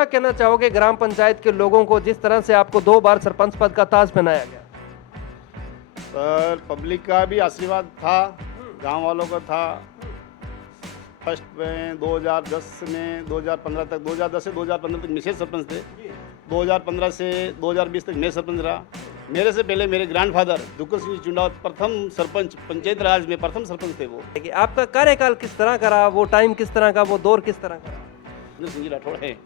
क्या कहना चाहोगे ग्राम पंचायत के लोगों को जिस तरह से आपको 2 बार सरपंच पद का ताज पहनाया गया? सर पब्लिक का भी आशीर्वाद था, गांव वालों का था। फर्स्ट में 2010 में 2015 तक 2010 से 2015 तक मिसेज सरपंच थे। 2015 से 2020 तक मैं सरपंच रहा। मेरे से पहले मेरे ग्रैंडफादर दुक्कर सिंह चुंडावत प्रथम सरपंच, पंचायत राज में प्रथम सरपंच थे वो। कि आपका कार्यकाल किस तरह का रहा, वो टाइम किस तरह का, वो दौर किस तरह का रहा? सिंह जी राठौड़ है।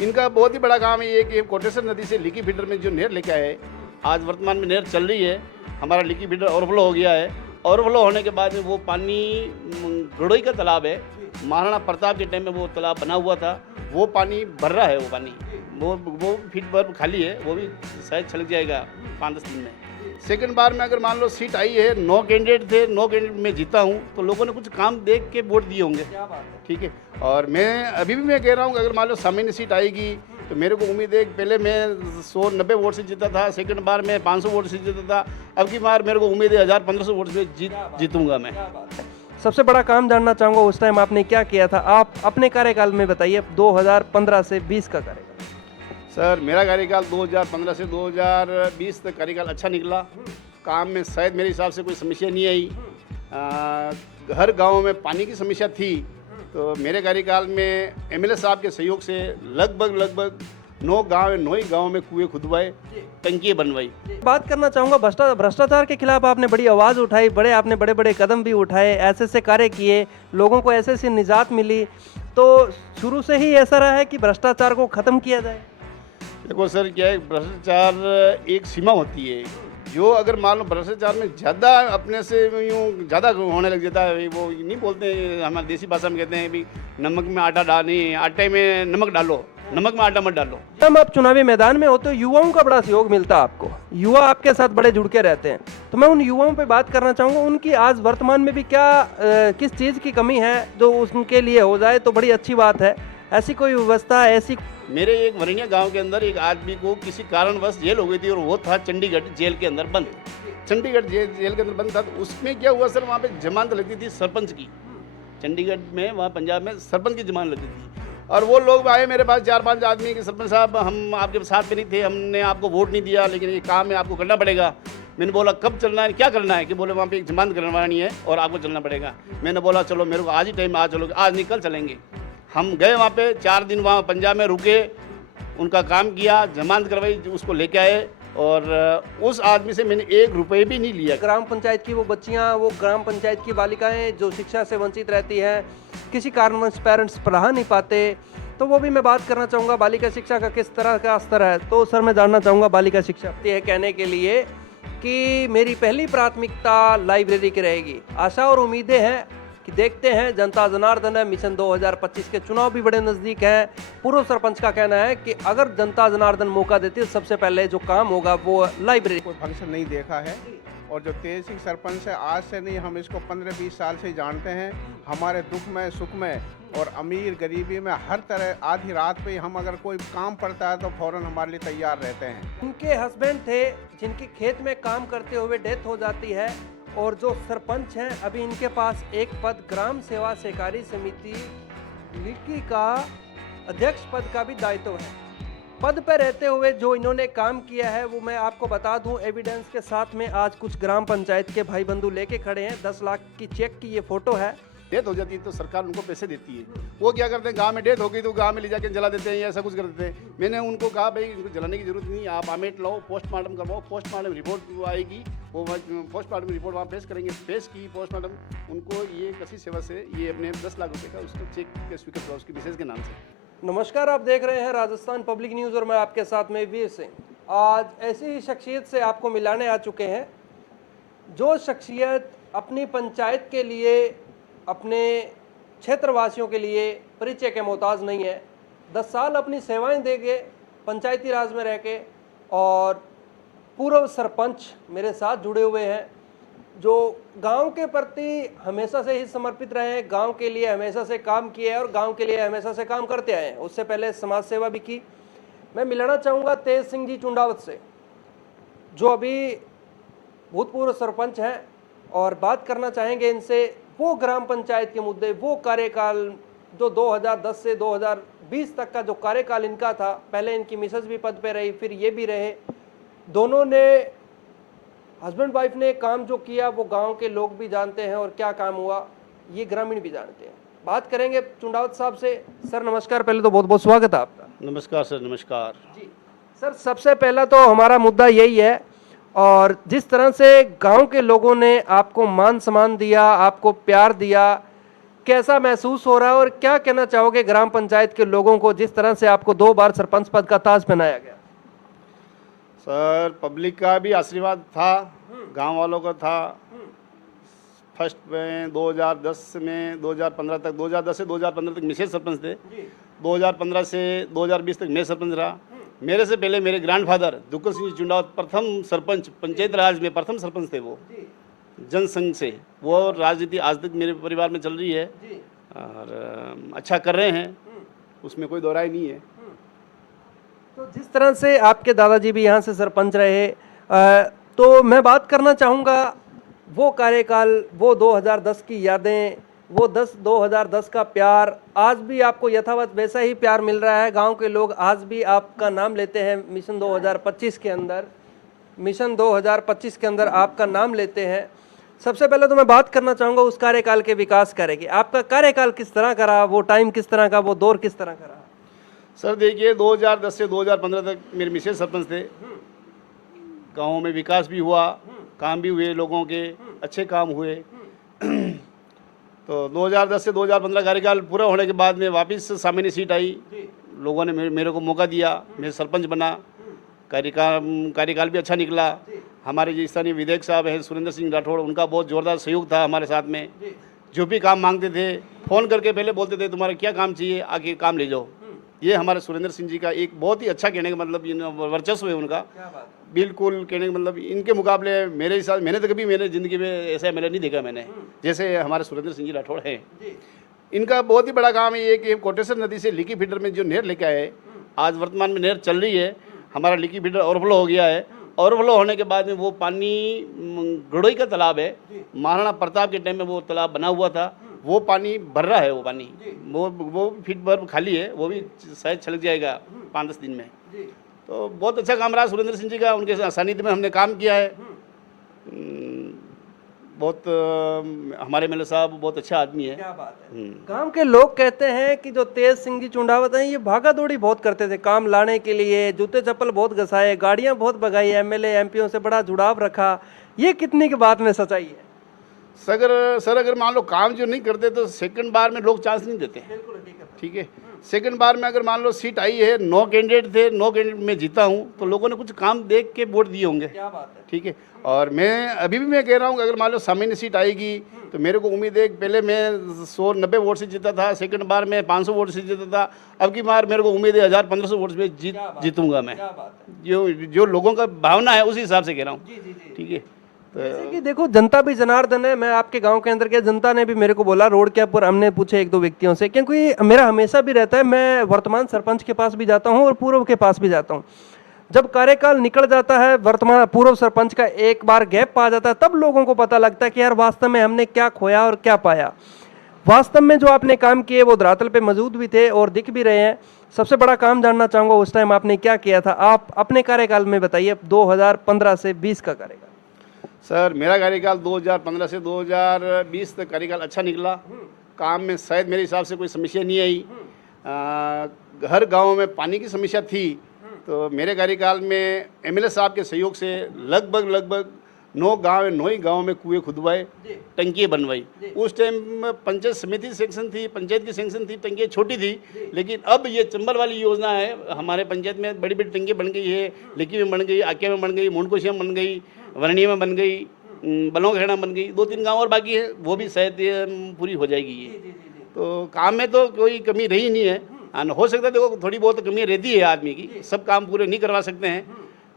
इनका बहुत ही बड़ा काम है ये कि कोटेश्वर नदी से लीकी फीडर में जो नहर लेके आए, आज वर्तमान में नहर चल रही है। हमारा लीकी फीडर ओवरफ्लो हो गया है। ओवरफ्लो होने के बाद में वो पानी गड़ोई का तालाब है, महाराणा प्रताप के टाइम में वो तालाब बना हुआ था, वो पानी भर रहा है। वो पानी वो फीट भर खाली है, वो भी शायद छलक जाएगा 5-10 दिन में। सेकंड बार में अगर मान लो सीट आई है, 9 कैंडिडेट थे, 9 कैंडिडेट में जीता हूँ, तो लोगों ने कुछ काम देख के वोट दिए होंगे। ठीक है। और मैं अभी भी मैं कह रहा हूँ कि अगर मान लो सामान्य सीट आएगी तो मेरे को उम्मीद है कि पहले मैं 190 वोट से जीता था, सेकंड बार में 500 वोट से जीता था, अब की बार मेरे को उम्मीद है 1000-1500 वोट से जीतूंगा मैं। सबसे बड़ा काम जानना चाहूँगा उस टाइम आपने क्या किया था, आप अपने कार्यकाल में बताइए। 2015 से 20 का कार्यकाल। सर मेरा कार्यकाल 2015 से 2020 तक कार्यकाल अच्छा निकला। काम में शायद मेरे हिसाब से कोई समस्या नहीं आई। हर गांव में पानी की समस्या थी, तो मेरे कार्यकाल में एमएलए साहब के सहयोग से लगभग 9 गांव 9 ही गाँव में कुएं खुदवाए, टंकियाँ बनवाई। बात करना चाहूँगा भ्रष्टाचार के खिलाफ आपने बड़ी आवाज़ उठाई, आपने बड़े बड़े कदम भी उठाए, ऐसे कार्य किए, लोगों को ऐसे निजात मिली। तो शुरू से ही ऐसा रहा है कि भ्रष्टाचार को ख़त्म किया जाए? देखो सर, क्या है, भ्रष्टाचार एक सीमा होती है। जो अगर मान लो भ्रष्टाचार में ज़्यादा अपने से यूँ ज़्यादा होने लग जाता है, वो नहीं बोलते हैं, हमारी देसी भाषा में कहते हैं भी नमक में आटा डालनी, आटे में नमक डालो, नमक में आटा मत डालो। जब आप चुनावी मैदान में होते हो, युवाओं का बड़ा सहयोग मिलता है आपको, युवा आपके साथ बड़े जुड़ के रहते हैं। तो मैं उन युवाओं पे बात करना चाहूँगा, उनकी आज वर्तमान में भी क्या किस चीज़ की कमी है जो उनके लिए हो जाए तो बड़ी अच्छी बात है। ऐसी कोई व्यवस्था ऐसी? मेरे एक वरणिया गांव के अंदर एक आदमी को किसी कारणवश जेल हो गई थी और वो था चंडीगढ़ जेल के अंदर बंद। चंडीगढ़ जेल के अंदर बंद था। तो उसमें क्या हुआ सर, वहाँ पे जमानत लगती थी सरपंच की। चंडीगढ़ में, वहाँ पंजाब में सरपंच की जमानत लगती थी। और वो लोग आए मेरे पास 4-5 आदमी कि सरपंच साहब, हम आपके साथ में नहीं थे, हमने आपको वोट नहीं दिया, लेकिन ये काम है आपको करना पड़ेगा। मैंने बोला कब चलना है, क्या करना है? कि बोले वहाँ पे एक जमानत करवानी है और आपको चलना पड़ेगा। मैंने बोला चलो, मेरे को आज ही टाइम, आज चलो, आज नहीं कल चलेंगे। हम गए वहाँ पे, 4 दिन वहाँ पंजाब में रुके, उनका काम किया, जमानत करवाई, उसको लेके आए और उस आदमी से मैंने 1 रुपये भी नहीं लिया। ग्राम पंचायत की वो बच्चियां, वो ग्राम पंचायत की बालिकाएं जो शिक्षा से वंचित रहती हैं, किसी कारणवश पेरेंट्स पढ़ा नहीं पाते, तो वो भी मैं बात करना चाहूँगा। बालिका शिक्षा का किस तरह का स्तर है? तो सर मैं जानना चाहूँगा बालिका शिक्षा ये कहने के लिए कि मेरी पहली प्राथमिकता लाइब्रेरी की रहेगी। आशा और उम्मीदें हैं कि देखते हैं, जनता जनार्दन है, मिशन 2025 के चुनाव भी बड़े नज़दीक हैं। पूर्व सरपंच का कहना है कि अगर जनता जनार्दन मौका देती है, सबसे पहले जो काम होगा वो लाइब्रेरी। कोई फंक्शन नहीं देखा है और जो तेज सिंह सरपंच है, आज से नहीं, हम इसको 15-20 साल से जानते हैं। हमारे दुख में, सुख में और अमीर गरीबी में हर तरह आधी रात पे हम अगर कोई काम पड़ता है तो फौरन हमारे लिए तैयार रहते हैं। उनके हस्बैंड थे जिनकी खेत में काम करते हुए डेथ हो जाती है, और जो सरपंच हैं अभी इनके पास एक पद ग्राम सेवा सहकारी समिति लीकी का अध्यक्ष पद का भी दायित्व है। पद पर रहते हुए जो इन्होंने काम किया है वो मैं आपको बता दूं एविडेंस के साथ में। आज कुछ ग्राम पंचायत के भाई बंधु लेके खड़े हैं, 10 लाख की चेक की ये फोटो है। डेथ हो जाती है तो सरकार उनको पैसे देती है। वो क्या करते हैं, गांव में डेथ हो गई तो गांव में ले जाके जला देते हैं या ऐसा कुछ कर देते हैं। मैंने उनको कहा भाई इनको जलाने की जरूरत नहीं, आप आमेट लाओ, पोस्टमार्टम करवाओ, पोस्टमार्टम रिपोर्ट आएगी, वो पोस्टमार्टम रिपोर्ट वहाँ पेश करेंगे। पेश की पोस्टमार्टम, उनको ये कसी सेवा से ये अपने 10 लाख रुपये का उसका चेक स्वीकृत हुआ उसकी मिसेज के नाम से। नमस्कार, आप देख रहे हैं राजस्थान पब्लिक न्यूज़ और मैं आपके साथ में वीर सिंह। आज ऐसी ही शख्सियत से आपको मिलाने आ चुके हैं जो शख्सियत अपनी पंचायत के लिए, अपने क्षेत्रवासियों के लिए परिचय के मोहताज नहीं है। 10 साल अपनी सेवाएं देके पंचायती राज में रह के, और पूर्व सरपंच मेरे साथ जुड़े हुए हैं जो गांव के प्रति हमेशा से ही समर्पित रहे हैं, गांव के लिए हमेशा से काम किए हैं और गांव के लिए हमेशा से काम करते आए हैं। उससे पहले समाज सेवा भी की। मैं मिलाना चाहूँगा तेज सिंह जी चुंडावत से, जो अभी भूतपूर्व सरपंच हैं, और बात करना चाहेंगे इनसे वो ग्राम पंचायत के मुद्दे, वो कार्यकाल जो 2010 से 20 तक का जो कार्यकाल इनका था, पहले इनकी मिसेस भी पद पे रही, फिर ये भी रहे, दोनों ने हस्बैंड वाइफ ने काम जो किया वो गांव के लोग भी जानते हैं, और क्या काम हुआ ये ग्रामीण भी जानते हैं। बात करेंगे चुंडावत साहब से। सर नमस्कार, पहले तो बहुत बहुत स्वागत है आपका। नमस्कार सर, नमस्कार जी सर, सबसे पहला तो हमारा मुद्दा यही है, और जिस तरह से गांव के लोगों ने आपको मान सम्मान दिया, आपको प्यार दिया, कैसा महसूस हो रहा है और क्या कहना चाहोगे ग्राम पंचायत के लोगों को, जिस तरह से आपको 2 बार सरपंच पद का ताज पहनाया गया? सर, पब्लिक का भी आशीर्वाद था, गांव वालों का था। फर्स्ट में 2010 में 2015 तक, 2010 से 2015 तक मिसेज सरपंच थे। 2015 से 2020 तक मैं सरपंच रहा। मेरे से पहले मेरे ग्रैंडफादर दुक्कड़ सिंह चुंडावत प्रथम सरपंच, पंचायत राज में प्रथम सरपंच थे वो, जनसंघ से। वो राजनीति आज तक मेरे परिवार में चल रही है और अच्छा कर रहे हैं, उसमें कोई दो राय नहीं है। तो जिस तरह से आपके दादाजी भी यहाँ से सरपंच रहे, तो मैं बात करना चाहूँगा वो कार्यकाल, वो 2010 की यादें, वो 2010 का प्यार, आज भी आपको यथावत वैसा ही प्यार मिल रहा है? गांव के लोग आज भी आपका नाम लेते हैं मिशन 2025 के अंदर, मिशन 2025 के अंदर आपका नाम लेते हैं। सबसे पहले तो मैं बात करना चाहूँगा उस कार्यकाल के विकास कार्य की। आपका कार्यकाल किस तरह का रहा, वो टाइम किस तरह का, वो दौर किस तरह का रहा? सर देखिए, 2010 से 2015 तक मेरे मिसेज सरपंच थे। गाँव में विकास भी हुआ, काम भी हुए, लोगों के अच्छे काम हुए। तो 2010 से 2015 कार्यकाल पूरा होने के बाद में वापस सामान्य सीट आई, लोगों ने मेरे को मौका दिया, मैं सरपंच बना। कार्यकाल भी अच्छा निकला। हमारे जो स्थानीय विधायक साहब हैं सुरेंद्र सिंह राठौड़, उनका बहुत ज़ोरदार सहयोग था हमारे साथ में। जो भी काम मांगते थे फ़ोन करके पहले बोलते थे तुम्हारा क्या काम चाहिए, आके काम ले जाओ। ये हमारे सुरेंद्र सिंह जी का एक बहुत ही अच्छा कहने का मतलब वर्चस्व है उनका, बिल्कुल कहने का मतलब। इनके मुकाबले मेरे हिसाब, मैंने तो कभी मेरे ज़िंदगी में ऐसा एमएलए नहीं देखा मैंने, जैसे हमारे सुरेंद्र सिंह जी राठौड़ हैं। इनका बहुत ही बड़ा काम ये कि कोटेश्वर नदी से लीकी फीडर में जो नहर लेके आए, आज वर्तमान में नहर चल रही है। हमारा लीकी फीडर ओवरफ्लो हो गया है। ओवरफ्लो होने के बाद में वो पानी गड़ोई का तालाब है, महाराणा प्रताप के टाइम में वो तालाब बना हुआ था, वो पानी भर रहा है। वो पानी वो फीट भर खाली है, वो भी शायद छलक जाएगा 5-10 दिन में। तो बहुत अच्छा काम रहा सुरेंद्र सिंह जी का, उनके सानिध्य में हमने काम किया है। बहुत हमारे एमएलए साहब बहुत अच्छा आदमी है। क्या बात है। गांव के लोग कहते हैं कि जो तेज सिंह जी चुंडावत हैं, ये भागा दौड़ी बहुत करते थे काम लाने के लिए, जूते चप्पल बहुत घसाए, गाड़ियां बहुत भगाई, एमएलए एमपीओ से बड़ा जुड़ाव रखा। ये कितनी की बात में सच्चाई है? सर अगर मान लो काम जो नहीं करते तो सेकंड बार में लोग चांस नहीं देते। ठीक है, सेकंड बार में अगर मान लो सीट आई है, 9 कैंडिडेट थे, 9 कैंडिडेट में जीता हूँ, तो लोगों ने कुछ काम देख के वोट दिए होंगे। क्या बात है। ठीक है, और मैं अभी भी मैं कह रहा हूँ कि अगर मान लो सामान्य सीट आएगी तो मेरे को उम्मीद है कि पहले मैं 190 वोट से जीता था, सेकंड बार में 500 वोट से जीता था, अब की बार मेरे को उम्मीद है 1000-1500 वोट में जीतूंगा मैं। जो लोगों का भावना है उसी हिसाब से कह रहा हूँ। ठीक है, जैसे कि देखो जनता भी जनार्दन है। मैं आपके गांव के अंदर के जनता ने भी मेरे को बोला, रोड के ऊपर हमने पूछे 1-2 व्यक्तियों से, क्योंकि मेरा हमेशा भी रहता है, मैं वर्तमान सरपंच के पास भी जाता हूं और पूर्व के पास भी जाता हूं। जब कार्यकाल निकल जाता है, वर्तमान पूर्व सरपंच का एक बार गैप आ जाता है, तब लोगों को पता लगता है कि यार वास्तव में हमने क्या खोया और क्या पाया। वास्तव में जो आपने काम किए वो धरातल पे मौजूद भी थे और दिख भी रहे हैं। सबसे बड़ा काम जानना चाहूँगा उस टाइम आपने क्या किया था, आप अपने कार्यकाल में बताइए। 2015 से 20 का कार्यकाल। सर मेरा कार्यकाल 2015 से 2020 तक कार्यकाल अच्छा निकला। काम में शायद मेरे हिसाब से कोई समस्या नहीं आई। हर गांव में पानी की समस्या थी, तो मेरे कार्यकाल में एमएलए साहब के सहयोग से लगभग 9 गाँव है, 9 ही गाँव में कुएँ खुदवाए, टंकियाँ बनवाई। उस टाइम पंचायत समिति सेक्शन थी, पंचायत की सेक्शन थी, टंकियाँ छोटी थी, लेकिन अब ये चंबल वाली योजना है, हमारे पंचायत में बड़ी बड़ी टंकियाँ बन गई है। लिकी में बन गई, आकिया में बन गई, मुंडकोशिया में बन गई, वर्णिया में बन गई, बलौखेड़ा बन गई, 2-3 गाँव और बाकी है, वो भी शायद पूरी हो जाएगी ये। तो काम में तो कोई कमी रही नहीं है। हो सकता है देखो थोड़ी बहुत कमी रहती है आदमी की, सब काम पूरे नहीं करवा सकते हैं,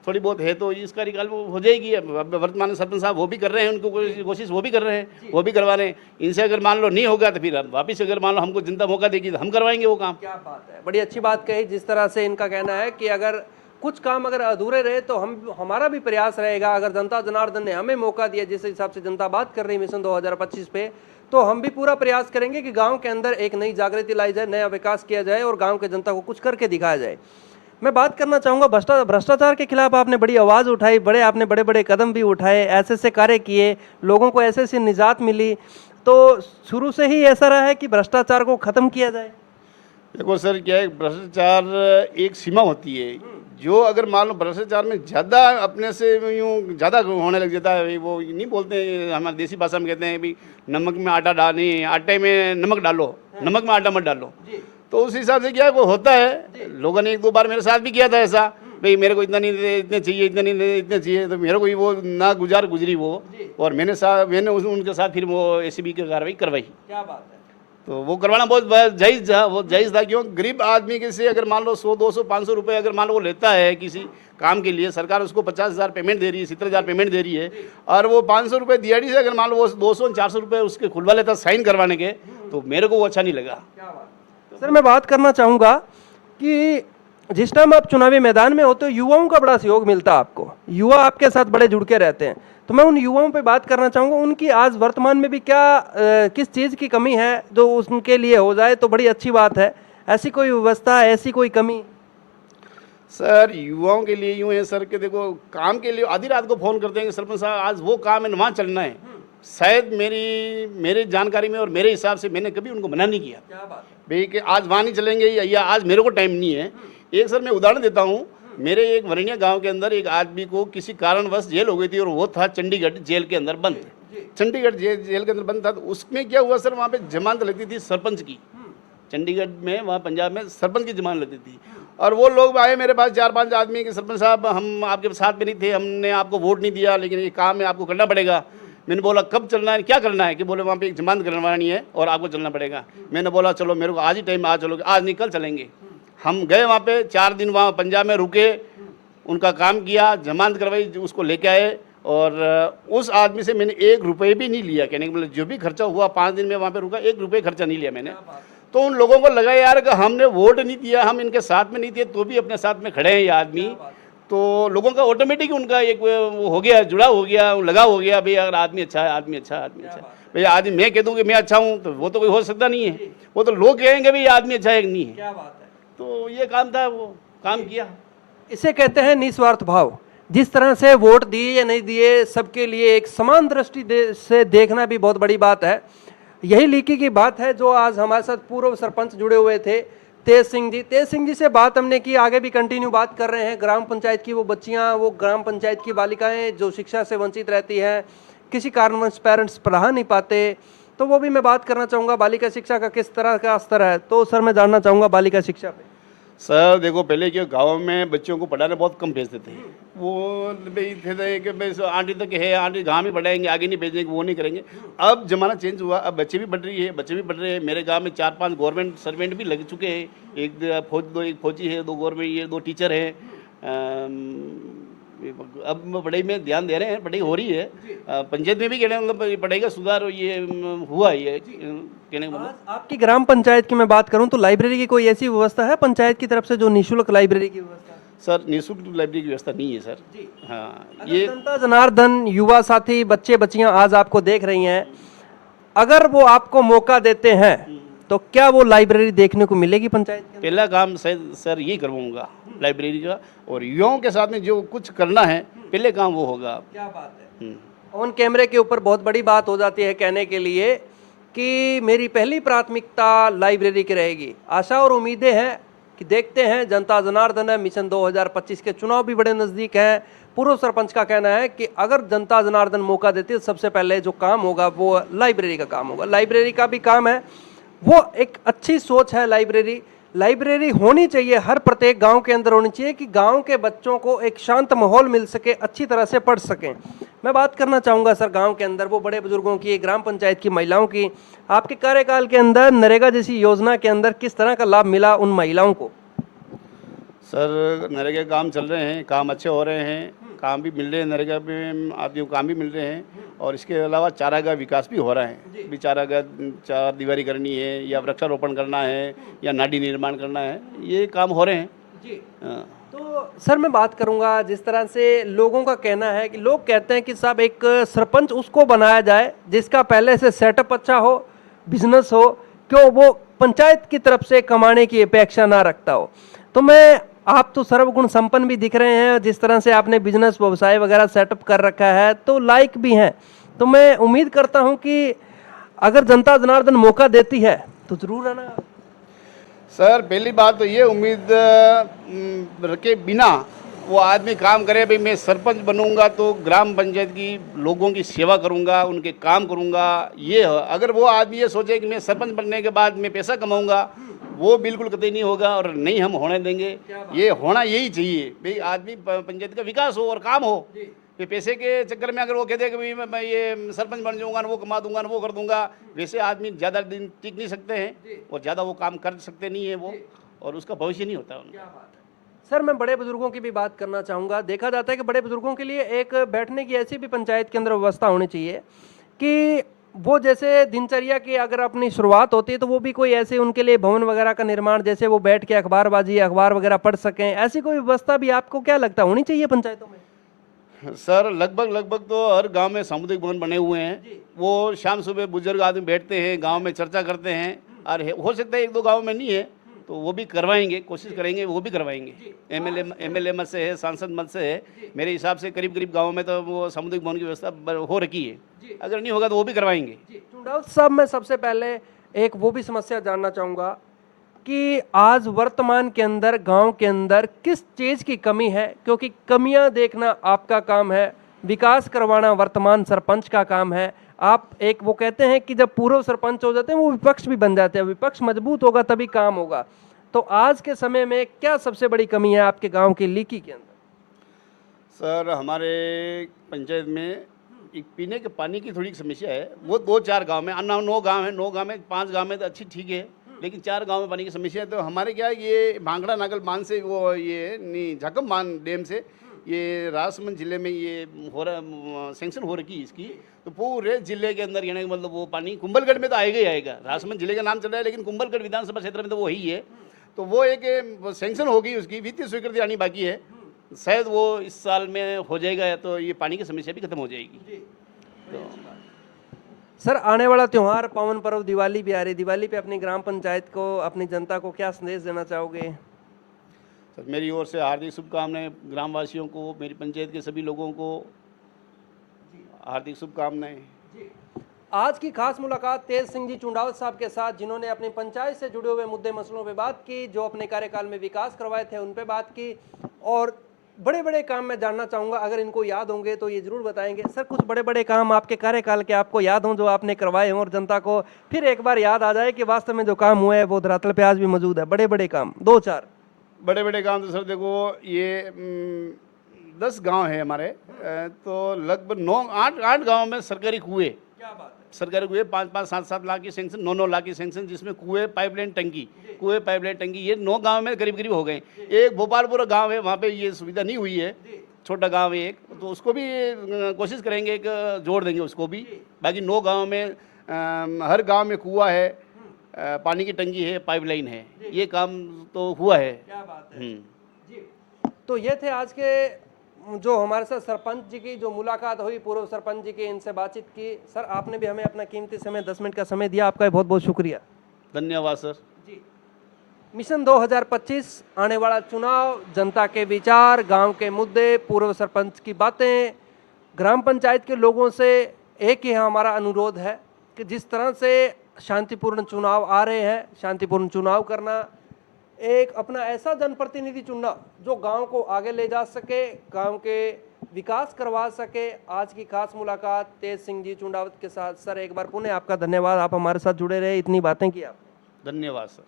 थोड़ी बहुत है, तो इस कार्यकाल में हो जाएगी। वर्तमान सरपंच साहब वो भी कर रहे हैं, उनको कोशिश वो भी कर रहे हैं, वो भी करवा रहे हैं। इनसे अगर मान लो नहीं होगा तो फिर वापस अगर मान लो हमको जनता मौका देगी तो हम करवाएंगे वो काम। क्या बात है, बड़ी अच्छी बात कही। जिस तरह से इनका कहना है कि अगर कुछ काम अगर अधूरे रहे तो हमारा भी प्रयास रहेगा। अगर जनता जनार्दन ने हमें मौका दिया, जिस हिसाब से जनता बात कर रही है मिशन 2025 पे, तो हम भी पूरा प्रयास करेंगे कि गांव के अंदर एक नई जागृति लाई जाए, नया विकास किया जाए और गांव के जनता को कुछ करके दिखाया जाए। मैं बात करना चाहूँगा भ्रष्टाचार के खिलाफ आपने बड़ी आवाज़ उठाई, आपने बड़े बड़े कदम भी उठाए, ऐसे कार्य किए, लोगों को ऐसे निजात मिली। तो शुरू से ही ऐसा रहा है कि भ्रष्टाचार को ख़त्म किया जाए? देखो सर, क्या है, भ्रष्टाचार एक सीमा होती है। जो अगर मान लो भ्रष्टाचार में ज़्यादा अपने से यूँ ज़्यादा होने लग जाता है, वो नहीं बोलते, हमारी देसी भाषा में कहते हैं भी नमक में आटा डालनी, आटे में नमक डालो, नमक में आटा मत डालो। तो उस हिसाब से क्या है वो होता है। लोगों ने 1-2 बार मेरे साथ भी किया था ऐसा, भाई मेरे को इतना नहीं दे, इतने चाहिए, इतने नहीं दे, इतने चाहिए, तो मेरे को ही वो ना गुजरी वो, और मैंने उनके साथ फिर वो एसीबी की कार्रवाई करवाई। क्या बात है। तो वो करवाना बहुत जायज़ था, वो जायज़ था। क्यों, गरीब आदमी के से अगर मान लो 100, 200, 500 रुपये अगर मान लो वो लेता है किसी काम के लिए, सरकार उसको 50,000 पेमेंट दे रही है, 70,000 पेमेंट दे रही है, और वो 500 रुपये दिहाड़ी से अगर मान लो वो 200-400 रुपये उसके खुलवा लेता साइन करवाने के, तो मेरे को वो अच्छा नहीं लगा। सर मैं बात करना चाहूँगा कि जिस टाइम आप चुनावी मैदान में होते हो, युवाओं का बड़ा सहयोग मिलता है आपको, युवा आपके साथ बड़े जुड़ के रहते हैं। तो मैं उन युवाओं पे बात करना चाहूँगा, उनकी आज वर्तमान में भी क्या किस चीज़ की कमी है जो उनके लिए हो जाए तो बड़ी अच्छी बात है। ऐसी कोई व्यवस्था, ऐसी कोई कमी? सर युवाओं के लिए यूँ है सर कि देखो, काम के लिए आधी रात को फ़ोन करते हैं कि सरपंच साहब आज वो काम है, वहाँ चलना है। शायद मेरी जानकारी में और मेरे हिसाब से मैंने कभी उनको मना नहीं किया भाई कि आज वहाँ नहीं चलेंगे या आज मेरे को टाइम नहीं है। एक सर मैं उदाहरण देता हूँ, मेरे एक वरणिया गांव के अंदर एक आदमी को किसी कारणवश जेल हो गई थी, और वो था चंडीगढ़ जेल के अंदर बंद। चंडीगढ़ जेल के अंदर बंद था। तो उसमें क्या हुआ सर, वहाँ पे जमानत लगती थी सरपंच की, चंडीगढ़ में, वहाँ पंजाब में सरपंच की जमानत लगती थी। और वो लोग आए मेरे पास 4-5 आदमी कि सरपंच साहब हम आपके साथ में नहीं थे, हमने आपको वोट नहीं दिया, लेकिन ये काम है आपको करना पड़ेगा। मैंने बोला कब चलना है, क्या करना है? कि बोले वहाँ पे एक जमानत करवानी है और आपको चलना पड़ेगा। मैंने बोला चलो मेरे को आज ही टाइम, आज चलोगे? आज नहीं कल चलेंगे। हम गए वहाँ पे 4 दिन वहाँ पंजाब में रुके, उनका काम किया, जमानत करवाई, उसको लेके आए, और उस आदमी से मैंने 1 रुपये भी नहीं लिया। कहने के मतलब जो भी खर्चा हुआ 5 दिन में वहाँ पे रुका, 1 रुपये खर्चा नहीं लिया मैंने। तो उन लोगों को लगा यार कि हमने वोट नहीं दिया, हम इनके साथ में नहीं थे, तो भी अपने साथ में खड़े हैं ये आदमी। तो लोगों का ऑटोमेटिक उनका एक वो हो गया, जुड़ा हो गया, लगा हो गया, भाई अगर आदमी अच्छा है, आदमी अच्छा है, आदमी अच्छा है। भाई आदमी मैं कह दूँ कि मैं अच्छा हूँ तो वो तो कोई हो सकता नहीं है, वो तो लोग कहेंगे भाई आदमी अच्छा है कि नहीं है। क्या बात है। तो ये काम था, वो काम किया। इसे कहते हैं निस्वार्थ भाव। जिस तरह से वोट दिए या नहीं दिए, सबके लिए एक समान दृष्टि से देखना भी बहुत बड़ी बात है। यही लीकी की बात है जो आज हमारे साथ पूर्व सरपंच जुड़े हुए थे, तेज सिंह जी से बात हमने की, आगे भी कंटिन्यू बात कर रहे हैं। ग्राम पंचायत की वो बच्चियां, वो ग्राम पंचायत की बालिकाएं जो शिक्षा से वंचित रहती हैं, किसी कारणवश पेरेंट्स पढ़ा नहीं पाते, तो वो भी मैं बात करना चाहूँगा। बालिका शिक्षा का किस तरह का स्तर है? तो सर मैं जानना चाहूँगा बालिका शिक्षा पे। सर देखो, पहले क्या गांव में बच्चों को पढ़ाने बहुत कम भेजते थे। वो भाई थे कि भाई आंटी तक है, आंटी गाँव में पढ़ाएंगे, आगे नहीं भेजेंगे, वो नहीं करेंगे। अब ज़माना चेंज हुआ, अब बच्चे भी पढ़ रही है, बच्चे भी पढ़ रहे हैं। मेरे गांव में 4-5 गवर्नमेंट सर्वेंट भी लग चुके हैं। एक फौजी है, 2 गवर्नमेंट, ये 2 टीचर हैं। अब पढ़ाई में ध्यान दे रहे हैं, पढ़ाई हो रही है। पंचायत में भी कहने मतलब पढ़ाई का सुधार ये हुआ है कहने का मतलब। आपकी ग्राम पंचायत की मैं बात करूं तो लाइब्रेरी की कोई ऐसी व्यवस्था है पंचायत की तरफ से जो निःशुल्क लाइब्रेरी की व्यवस्था? सर निःशुल्क लाइब्रेरी की व्यवस्था नहीं है सर। हाँ, ये जनता जनार्दन, युवा साथी, बच्चे बच्चियां आज आपको देख रही हैं, अगर वो आपको मौका देते हैं तो क्या वो लाइब्रेरी देखने को मिलेगी पंचायत के? पहला काम सर यही करवाऊंगा लाइब्रेरी का, और युवाओं के साथ में जो कुछ करना है पहले काम वो होगा। क्या बात है। ऑन कैमरे के ऊपर बहुत बड़ी बात हो जाती है कहने के लिए कि मेरी पहली प्राथमिकता लाइब्रेरी की रहेगी। आशा और उम्मीदें हैं कि देखते हैं, जनता जनार्दन है, मिशन 2025 के चुनाव भी बड़े नज़दीक हैं। पूर्व सरपंच का कहना है कि अगर जनता जनार्दन मौका देती है तो सबसे पहले जो काम होगा वो लाइब्रेरी का काम होगा। लाइब्रेरी का भी काम है, वो एक अच्छी सोच है। लाइब्रेरी होनी चाहिए, हर प्रत्येक गांव के अंदर होनी चाहिए कि गांव के बच्चों को एक शांत माहौल मिल सके, अच्छी तरह से पढ़ सकें। मैं बात करना चाहूँगा सर गांव के अंदर वो बड़े बुजुर्गों की, ग्राम पंचायत की महिलाओं की। आपके कार्यकाल के अंदर नरेगा जैसी योजना के अंदर किस तरह का लाभ मिला उन महिलाओं को? सर नरेगा काम चल रहे हैं, काम अच्छे हो रहे हैं, काम भी मिल रहे हैं, नरेगा में आदमियों को काम भी मिल रहे हैं, और इसके अलावा चारागाह विकास भी हो रहा है। भी चारागाह 4 दीवारी करनी है, या वृक्षारोपण करना है, या नाडी निर्माण करना है, ये काम हो रहे हैं। जी। हाँ। तो सर मैं बात करूंगा, जिस तरह से लोगों का कहना है कि लोग कहते हैं कि साहब एक सरपंच उसको बनाया जाए जिसका पहले से सेटअप अच्छा हो, बिजनेस हो, क्यों वो पंचायत की तरफ से कमाने की अपेक्षा ना रखता हो। तो मैं, आप तो सर्वगुण संपन्न भी दिख रहे हैं, जिस तरह से आपने बिजनेस व्यवसाय वगैरह सेटअप कर रखा है, तो लायक भी हैं। तो मैं उम्मीद करता हूं कि अगर जनता जनार्दन मौका देती है तो जरूर है ना। सर पहली बात तो ये उम्मीद रखे बिना वो आदमी काम करे, भाई मैं सरपंच बनूंगा तो ग्राम पंचायत की लोगों की सेवा करूंगा, उनके काम करूंगा, ये है। अगर वो आदमी ये सोचे कि मैं सरपंच बनने के बाद मैं पैसा कमाऊंगा, वो बिल्कुल कतई नहीं होगा और नहीं हम होने देंगे। ये होना यही चाहिए भाई आदमी पंचायत का विकास हो और काम हो। ये पैसे के चक्कर में अगर वो कहते हैं कि भाई मैं ये सरपंच बन जाऊंगा ना, वो कमा दूंगा ना, वो कर दूंगा, वैसे आदमी ज़्यादा दिन टिक नहीं सकते हैं और ज़्यादा वो काम कर सकते नहीं है वो, और उसका भविष्य नहीं होता उनका। सर मैं बड़े बुजुर्गों की भी बात करना चाहूँगा। देखा जाता है कि बड़े बुजुर्गों के लिए एक बैठने की ऐसी भी पंचायत के अंदर व्यवस्था होनी चाहिए कि वो जैसे दिनचर्या की अगर अपनी शुरुआत होती है तो वो भी कोई ऐसे उनके लिए भवन वगैरह का निर्माण, जैसे वो बैठ के अखबारबाजी अखबार वगैरह पढ़ सकें, ऐसी कोई व्यवस्था भी आपको क्या लगता है होनी चाहिए पंचायतों में? सर लगभग तो हर गांव में सामुदायिक भवन बने हुए हैं। वो शाम सुबह बुजुर्ग आदमी बैठते हैं, गांव में चर्चा करते हैं, और हो सकता है एक दो गांव में नहीं है तो वो भी करवाएंगे, कोशिश करेंगे, वो भी करवाएंगे। एमएलए मत से है, सांसद मत से है, मेरे हिसाब से करीब गाँव में तो वो सामुदायिक भवन की व्यवस्था हो रखी है। अगर नहीं होगा तो वो भी करवाएंगे। चुनाव साहब मैं सबसे पहले एक वो भी समस्या जानना चाहूँगा कि आज वर्तमान के अंदर गांव के अंदर किस चीज़ की कमी है, क्योंकि कमियां देखना आपका काम है, विकास करवाना वर्तमान सरपंच का काम है। आप एक वो कहते हैं कि जब पूर्व सरपंच हो जाते हैं वो विपक्ष भी बन जाते हैं, विपक्ष मजबूत होगा तभी काम होगा। तो आज के समय में क्या सबसे बड़ी कमी है आपके गाँव की लीकी के अंदर? सर हमारे पंचायत में एक पीने के पानी की थोड़ी समस्या है। वो 2-4 गांव में, 9 गांव है, 9 गांव में 5 गांव में तो अच्छी ठीक है, लेकिन 4 गांव में पानी की समस्या है। तो हमारे क्या है, ये भांगड़ा नागल बांध से वो ये नहीं झाकम बांध डैम से ये राजसमंद जिले में ये हो रहा, सेंक्शन हो रखी है इसकी। तो पूरे जिले के अंदर यानी मतलब वो पानी कुंभलगढ़ में तो आएगा ही आएगा। राजसमंद जिले का नाम चल रहा है लेकिन कुंभलगढ़ विधानसभा क्षेत्र में तो वो ही है। तो वो एक सेंक्शन होगी, उसकी वित्तीय स्वीकृति आनी बाकी है, शायद वो इस साल में हो जाएगा, तो ये पानी की समस्या भी खत्म हो जाएगी। तो सर आने वाला त्यौहार पावन पर्व दिवाली भी आ रही, दिवाली पे अपनी ग्राम पंचायत को, अपनी जनता को क्या संदेश देना चाहोगे? सर मेरी ओर से हार्दिक शुभकामनाएं ग्रामवासियों को, मेरी पंचायत के सभी लोगों को हार्दिक शुभकामनाएं। आज की खास मुलाकात तेज सिंह जी चुंडावत साहब के साथ, जिन्होंने अपनी पंचायत से जुड़े हुए मुद्दे मसलों पे बात की, जो अपने कार्यकाल में विकास करवाए थे उन पे बात की, और बड़े बड़े काम मैं जानना चाहूँगा, अगर इनको याद होंगे तो ये जरूर बताएंगे। सर कुछ बड़े बड़े काम आपके कार्यकाल के आपको याद हों जो आपने करवाए हों और जनता को फिर एक बार याद आ जाए कि वास्तव में जो काम हुआ है वो धरातल पे आज भी मौजूद है? बड़े बड़े काम 2-4 बड़े काम तो सर देखो, ये 10 गांव है हमारे, तो लगभग 9-8 गाँव में सरकारी कुएँ, क्या बात है, सरकारी कुएँ 5-5, 7-7 लाख की सेंक्शन, 9-9 लाख की सेंक्शन, जिसमें कुएँ पाइपलाइन टंकी ये 9 गांव में करीब हो गए। एक भोपालपुर गांव है, वहाँ पे ये सुविधा नहीं हुई है, छोटा गांव है एक, तो उसको भी कोशिश करेंगे एक जोड़ देंगे उसको भी। बाकी 9 गांव में हर गांव में कुआं है, पानी की टंकी है, पाइपलाइन है, ये काम तो हुआ है। क्या बात है जी। तो ये थे आज के जो हमारे साथ सरपंच जी की जो मुलाकात हुई, पूर्व सरपंच जी की, इनसे बातचीत की। सर आपने भी हमें अपना कीमती समय 10 मिनट का समय दिया, आपका बहुत बहुत शुक्रिया। धन्यवाद सर जी। मिशन 2025 आने वाला चुनाव, जनता के विचार, गांव के मुद्दे, पूर्व सरपंच की बातें, ग्राम पंचायत के लोगों से एक ही हमारा अनुरोध है कि जिस तरह से शांतिपूर्ण चुनाव आ रहे हैं, शांतिपूर्ण चुनाव करना, एक अपना ऐसा जनप्रतिनिधि चुनना जो गांव को आगे ले जा सके, गांव के विकास करवा सके। आज की खास मुलाकात तेज सिंह जी चुंडावत के साथ। सर एक बार पुनः आपका धन्यवाद, आप हमारे साथ जुड़े रहे, इतनी बातें की आपने। धन्यवाद सर।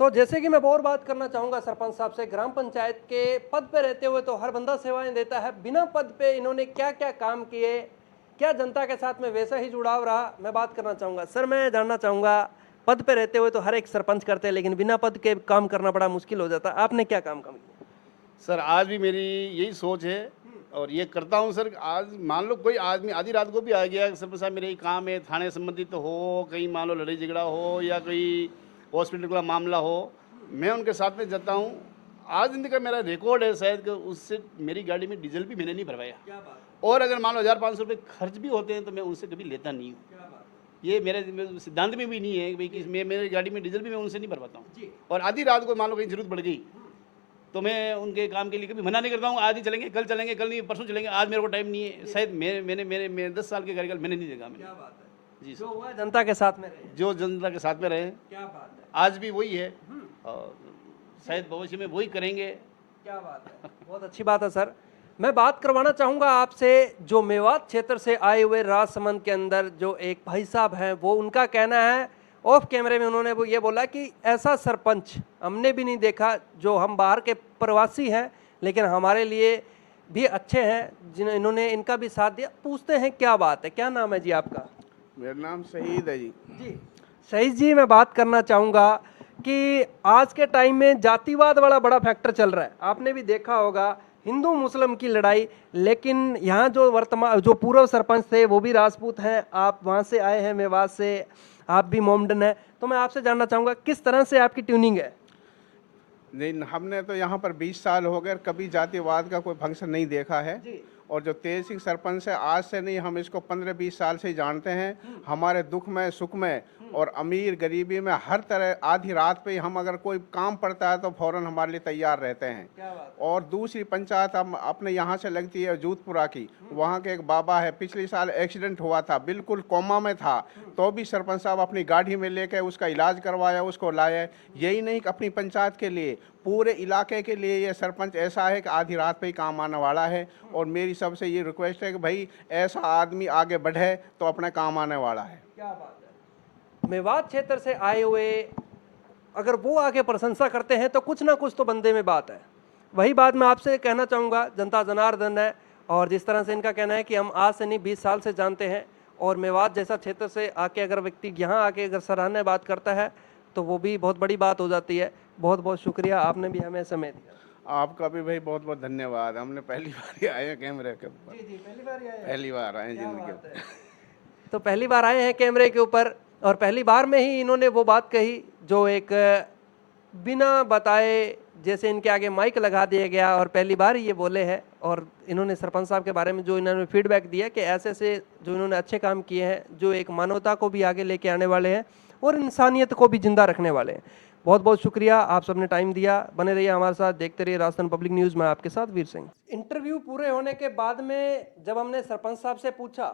तो जैसे कि मैं और बात करना चाहूँगा सरपंच साहब से, ग्राम पंचायत के पद पे रहते हुए तो हर बंदा सेवाएं देता है, बिना पद पे इन्होंने क्या क्या काम किए, क्या जनता के साथ में वैसा ही जुड़ाव रहा, मैं बात करना चाहूँगा। सर मैं जानना चाहूँगा, पद पे रहते हुए तो हर एक सरपंच करते हैं, लेकिन बिना पद के काम करना बड़ा मुश्किल हो जाता है, आपने क्या काम किया? सर आज भी मेरी यही सोच है और ये करता हूँ सर। आज मान लो कोई आदमी आधी रात को भी आ गया, सरपंच साहब मेरे ये काम है, थाने संबंधित हो, कहीं मान लो लड़ाई झगड़ा हो या कोई हॉस्पिटल का मामला हो, मैं उनके साथ में जाता हूँ। आज दिन का मेरा रिकॉर्ड है शायद कि उससे मेरी गाड़ी में डीजल भी मैंने नहीं भरवाया। क्या बात और अगर मान लो 1,500 रुपये खर्च भी होते हैं तो मैं उनसे कभी लेता नहीं हूँ। क्या बात ये मेरे सिद्धांत में भी नहीं है कि भाई कि मैं मेरी गाड़ी में डीजल भी मैं उनसे नहीं भरवाता हूँ। जी। और आधी रात को मान लो कहीं जरूरत पड़ गई तो मैं उनके काम के लिए कभी मना नहीं करता हूँ। आज ही चलेंगे, कल चलेंगे, कल नहीं परसों चलेंगे, आज मेरे को टाइम नहीं है। शायद मेरे 10 साल के कार्यकाल मैंने नहीं देखा। मैंने क्या बात है। जी जो सर, हुआ है जनता के साथ में रहे। जो जनता के साथ में रहे क्या बात है। आज भी वही है और शायद भविष्य में वही करेंगे। क्या बात है, बहुत अच्छी बात है सर। मैं बात करवाना चाहूँगा आपसे, जो मेवात क्षेत्र से आए हुए राजसमंद के अंदर जो एक भाई साहब हैं, वो उनका कहना है, ऑफ कैमरे में उन्होंने वो ये बोला कि ऐसा सरपंच हमने भी नहीं देखा। जो हम बाहर के प्रवासी हैं लेकिन हमारे लिए भी अच्छे हैं, इन्होंने इनका भी साथ दिया। पूछते हैं क्या बात है, क्या नाम है जी आपका? मेरा नाम शहीद है जी। जी शहीद जी, मैं बात करना चाहूँगा कि आज के टाइम में जातिवाद वाला बड़ा फैक्टर चल रहा है। आपने भी देखा होगा हिंदू मुस्लिम की लड़ाई, लेकिन यहाँ जो पूर्व सरपंच थे वो भी राजपूत हैं। आप वहाँ से आए हैं मेवात से, आप भी मोमडन हैं। तो मैं आपसे जानना चाहूँगा किस तरह से आपकी ट्यूनिंग है? नहीं, हमने तो यहाँ पर 20 साल हो गए, कभी जातिवाद का कोई फंक्शन नहीं देखा है। जी। और जो तेज सिंह सरपंच है, आज से नहीं, हम इसको 15-20 साल से ही जानते हैं। हमारे दुख में, सुख में और अमीर गरीबी में हर तरह आधी रात पे हम अगर कोई काम पड़ता है तो फौरन हमारे लिए तैयार रहते हैं। क्या बात और दूसरी पंचायत हम अपने यहाँ से लगती है जूतपुरा की, वहाँ के एक बाबा है, पिछले साल एक्सीडेंट हुआ था, बिल्कुल कोमा में था, तो भी सरपंच साहब अपनी गाड़ी में लेकर उसका इलाज करवाया, उसको लाया। यही नहीं कि अपनी पंचायत के लिए, पूरे इलाके के लिए ये सरपंच ऐसा है कि आधी रात पे ही काम आने वाला है। और मेरी सबसे ये रिक्वेस्ट है कि भाई ऐसा आदमी आगे बढ़े तो अपने काम आने वाला है। क्या बात है। मेवात क्षेत्र से आए हुए अगर वो आगे प्रशंसा करते हैं तो कुछ ना कुछ तो बंदे में बात है। वही बात मैं आपसे कहना चाहूँगा, जनता जनार्दन है और जिस तरह से इनका कहना है कि हम आज से नहीं 20 साल से जानते हैं, और मेवात जैसा क्षेत्र से आके अगर व्यक्ति यहाँ आके अगर सराहनीय बात करता है तो वो भी बहुत बड़ी बात हो जाती है। बहुत बहुत शुक्रिया, आपने भी हमें समय दिया। आपका भी भाई बहुत बहुत धन्यवाद। हमने पहली बार ही आए हैं कैमरे के ऊपर। जी जी, पहली बार ही आए हैं। पहली बार आए हैं क्या जिंदगी बात में। है। तो पहली बार आए हैं कैमरे के ऊपर और पहली बार में ही इन्होंने वो बात कही जो एक बिना बताए जैसे इनके आगे माइक लगा दिया गया और पहली बार ही ये बोले हैं। और इन्होंने सरपंच साहब के बारे में जो इन्होंने फीडबैक दिया कि ऐसे से जो इन्होंने अच्छे काम किए हैं, जो एक मानवता को भी आगे लेके आने वाले हैं और इंसानियत को भी जिंदा रखने वाले हैं। बहुत बहुत शुक्रिया, आप सबने टाइम दिया। बने रहिए हमारे साथ, देखते रहिए राजस्थान पब्लिक न्यूज़। मैं आपके साथ वीर सिंह। इंटरव्यू पूरे होने के बाद में जब हमने सरपंच साहब से पूछा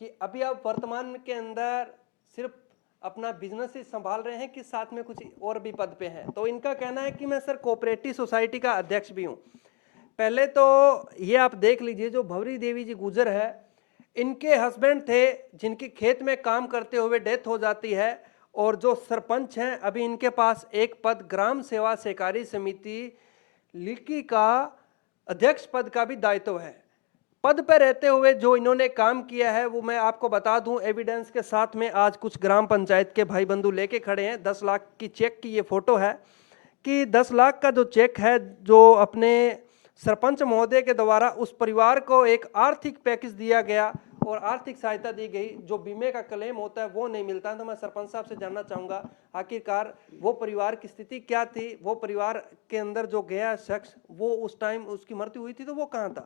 कि अभी आप वर्तमान के अंदर सिर्फ अपना बिजनेस ही संभाल रहे हैं कि साथ में कुछ और भी पद पे हैं, तो इनका कहना है कि मैं सर कोऑपरेटिव सोसाइटी का अध्यक्ष भी हूँ। पहले तो ये आप देख लीजिए, जो भवरी देवी जी गुजर है, इनके हस्बैंड थे जिनकी खेत में काम करते हुए डेथ हो जाती है, और जो सरपंच हैं अभी इनके पास एक पद ग्राम सेवा सहकारी समिति लिकी का अध्यक्ष पद का भी दायित्व है। पद पर रहते हुए जो इन्होंने काम किया है वो मैं आपको बता दूं एविडेंस के साथ में। आज कुछ ग्राम पंचायत के भाई बंधु लेके खड़े हैं। 10 लाख की चेक की ये फोटो है कि 10 लाख का जो चेक है जो अपने सरपंच महोदय के द्वारा उस परिवार को एक आर्थिक पैकेज दिया गया और आर्थिक सहायता दी गई। जो बीमे का क्लेम होता है वो नहीं मिलता है। तो मैं सरपंच साहब से जानना चाहूँगा आखिरकार वो परिवार की स्थिति क्या थी, वो परिवार के अंदर जो गया शख्स वो उस टाइम उसकी मृत्यु हुई थी तो वो कहाँ था।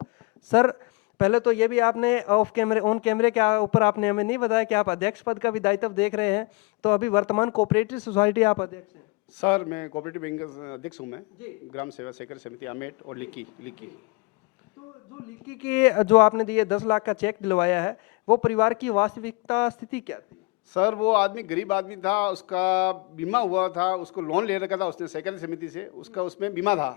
सर पहले तो ये भी आपने ऑन कैमरे के ऊपर आपने हमें नहीं बताया कि आप अध्यक्ष पद का भी दायित्व देख रहे हैं, तो अभी वर्तमान कोऑपरेटिव सोसाइटी आप अध्यक्ष हैं। सर मैं कोऑपरेटिव बैंक का अध्यक्ष हूँ। मैं जी। ग्राम सेवा सहकारी समिति आमेट और लिक्की। तो जो लिक्की की जो आपने दिए 10 लाख का चेक दिलवाया है, वो परिवार की वास्तविकता स्थिति क्या थी? सर वो आदमी गरीब आदमी था, उसका बीमा हुआ था, उसको लोन ले रखा था उसने सहकारी समिति से, उसका उसमें बीमा था।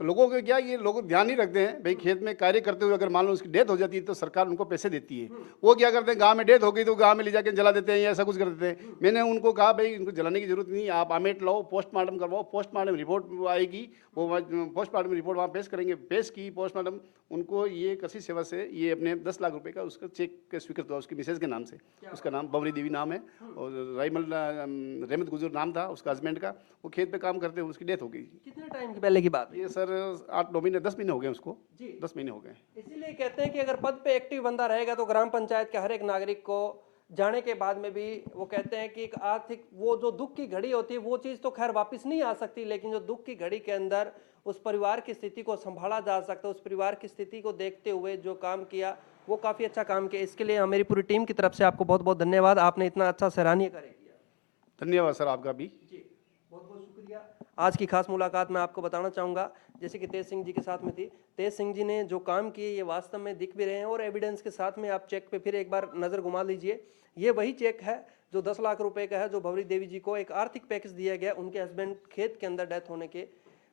तो लोगों को क्या, ये लोग ध्यान नहीं रखते हैं भाई, खेत में कार्य करते हुए अगर मान लो उसकी डेथ हो जाती है तो सरकार उनको पैसे देती है। वो क्या करते हैं, गांव में डेथ हो गई तो गांव में ले जाके जला देते हैं या ऐसा कुछ कर देते हैं। मैंने उनको कहा भाई इनको जलाने की जरूरत नहीं, आप आमेट लाओ, पोस्टमार्टम करवाओ, पोस्टमार्टम रिपोर्ट आएगी, वो पोस्टमार्टम रिपोर्ट वहाँ पेश करेंगे। पेश की पोस्टमार्टम, उनको ये कृषि सेवा से ये अपने 10 लाख रुपए का उसका चेक स्वीकृत हुआ उसकी मिसेज के नाम से। उसका नाम बवरी देवी नाम है और राइमल रहमत गुजर नाम था उसका हस्बैंड का। वो खेत पे काम करते हुए उसकी डेथ हो गई। कितने टाइम की पहले की बात है? ये सर 8-9 महीने 10 महीने हो गए उसको जी। 10 महीने हो गए। इसीलिए कहते हैं कि अगर पद पे एक्टिव बंदा रहेगा तो ग्राम पंचायत के हर एक नागरिक को जाने के बाद में भी वो कहते हैं कि एक आर्थिक वो जो दुख की घड़ी होती है वो चीज़ तो खैर वापस नहीं आ सकती, लेकिन जो दुख की घड़ी के अंदर उस परिवार की स्थिति को संभाला जा सकता है, उस परिवार की स्थिति को देखते हुए जो काम किया वो काफ़ी अच्छा काम किया। इसके लिए मेरी पूरी टीम की तरफ से आपको बहुत बहुत धन्यवाद, आपने इतना अच्छा सराहनीय कार्य किया। धन्यवाद सर आपका भी। जी बहुत बहुत शुक्रिया। आज की खास मुलाकात मैं आपको बताना चाहूँगा, जैसे कि तेज सिंह जी के साथ में थी, तेज सिंह जी ने जो काम किए ये वास्तव में दिख भी रहे हैं और एविडेंस के साथ में आप चेक पे फिर एक बार नज़र घुमा लीजिए। ये वही चेक है जो 10 लाख रुपए का है, जो भवरी देवी जी को एक आर्थिक पैकेज दिया गया उनके हस्बैंड खेत के अंदर डेथ होने के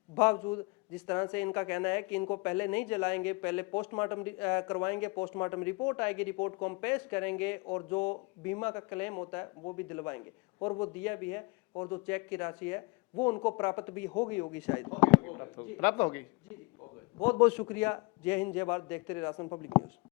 बावजूद। जिस तरह से इनका कहना है कि इनको पहले नहीं जलाएंगे, पहले पोस्टमार्टम करवाएंगे, पोस्टमार्टम रिपोर्ट आएगी, रिपोर्ट को हम पेश करेंगे और जो बीमा का क्लेम होता है वो भी दिलवाएंगे, और वो दिया भी है। और जो चेक की राशि है वो उनको प्राप्त भी होगी शायद प्राप्त होगी। जी बहुत बहुत शुक्रिया। जय हिंद, जय भारत। देखते रहिए राजस्थान पब्लिक न्यूज़।